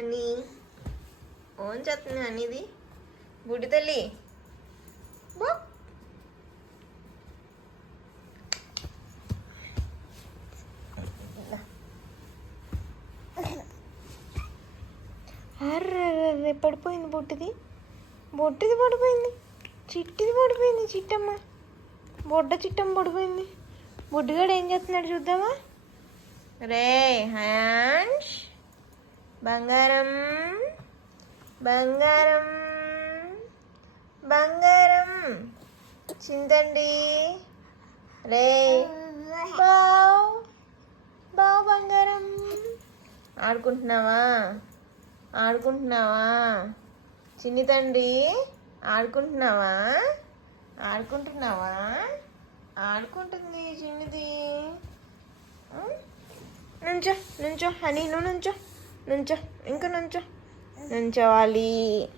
Honey. Own చేస్తుంది హనీది? బుడ్డి తల్లి. బో. అర్రే పడిపోయింది బొట్టుది. బొట్టుది పడిపోయింది. చిట్టిది పడిపోయింది చిట్టమ్మ. బొడ్డ చిట్టమ్మ పడిపోయింది. బొడ్డుగాడు ఏం చేస్తున్నాడు చూద్దామా? రే హ్యాండ్స్ బంగారం బంగారం బంగారం. చింతండి. రే బావ్ బావ్ బంగారం. ఆడుకుంటున్నావా? ఆడుకుంటున్నావా? చిన్ని తండ్రి ఆడుకుంటున్నావా? ఆడుకుంటున్నావా? ఆడుకుంటుంది చిన్నది. నుంచో నుంచో హనీ నువ్వు నుంచో. నుంచో ఇంకా నుంచో. నుంచోవాలి.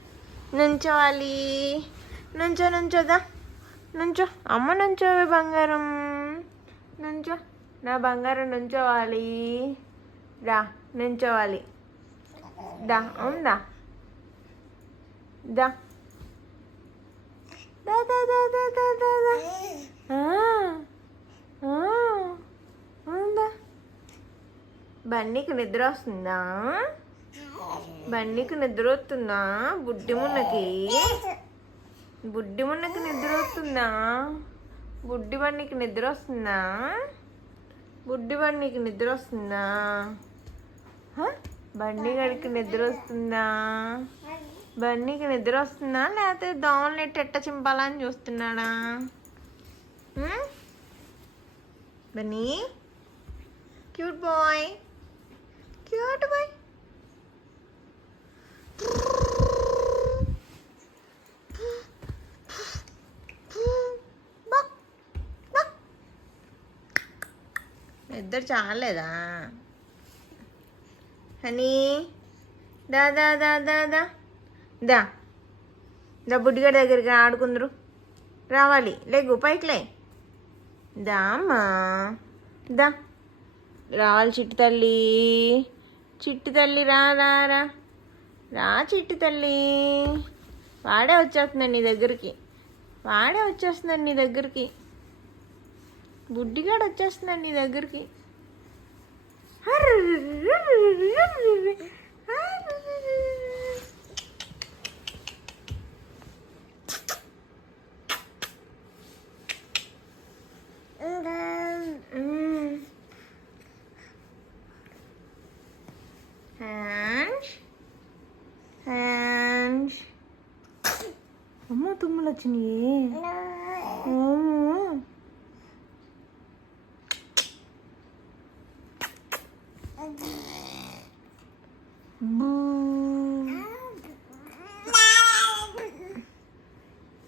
నుంచోవాలి. నుంచో నుంచోదా? నుంచో. అమ్మ నుంచోవే బంగారం. నుంచో. నా బంగారం నుంచోవాలి. దా నుంచోవాలి. దా ఉందా దా. దా దా దా దా దా దా బన్నీకి నిద్ర వస్తుందా? బన్నీకి నిద్ర వస్తుందా? బుడ్డి మున్నకి? బుడ్డి మున్నకి నిద్ర వస్తుందా? బుడ్డి బండికి నిద్ర వస్తుందా? బుడ్డి బండికి నిద్ర వస్తుందా? బండి గడికి నిద్ర వస్తుందా? బన్నీకి నిద్ర వస్తుందా? లేకపోతే దోమలు ఎట్ట చింపాలని చూస్తున్నాడా? Bunny Bunny? Cute boy? Cute boy? ఇద్దరు చాలేదా హనీ దా దా దా దా దా. దా. దా బుడ్డిగాడి దగ్గరికి ఆడుకుందరు. రావాలి. లేగు పైకిలే దామ్మా దా. రావాలి చిట్టు తల్లి. చిట్టి తల్లి రా రా రా. రా చిట్టి తల్లి. వాడే వచ్చేస్తున్నాడు నీ దగ్గరికి. వాడే వచ్చేస్తున్నాడు నీ దగ్గరికి. బుడ్డిగాడు వచ్చేస్తున్నాడు నీ దగ్గరికి. అమ్మ తుమ్ములు వచ్చినాయి.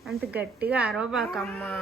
అంత గట్టిగా అరవబాకమ్మా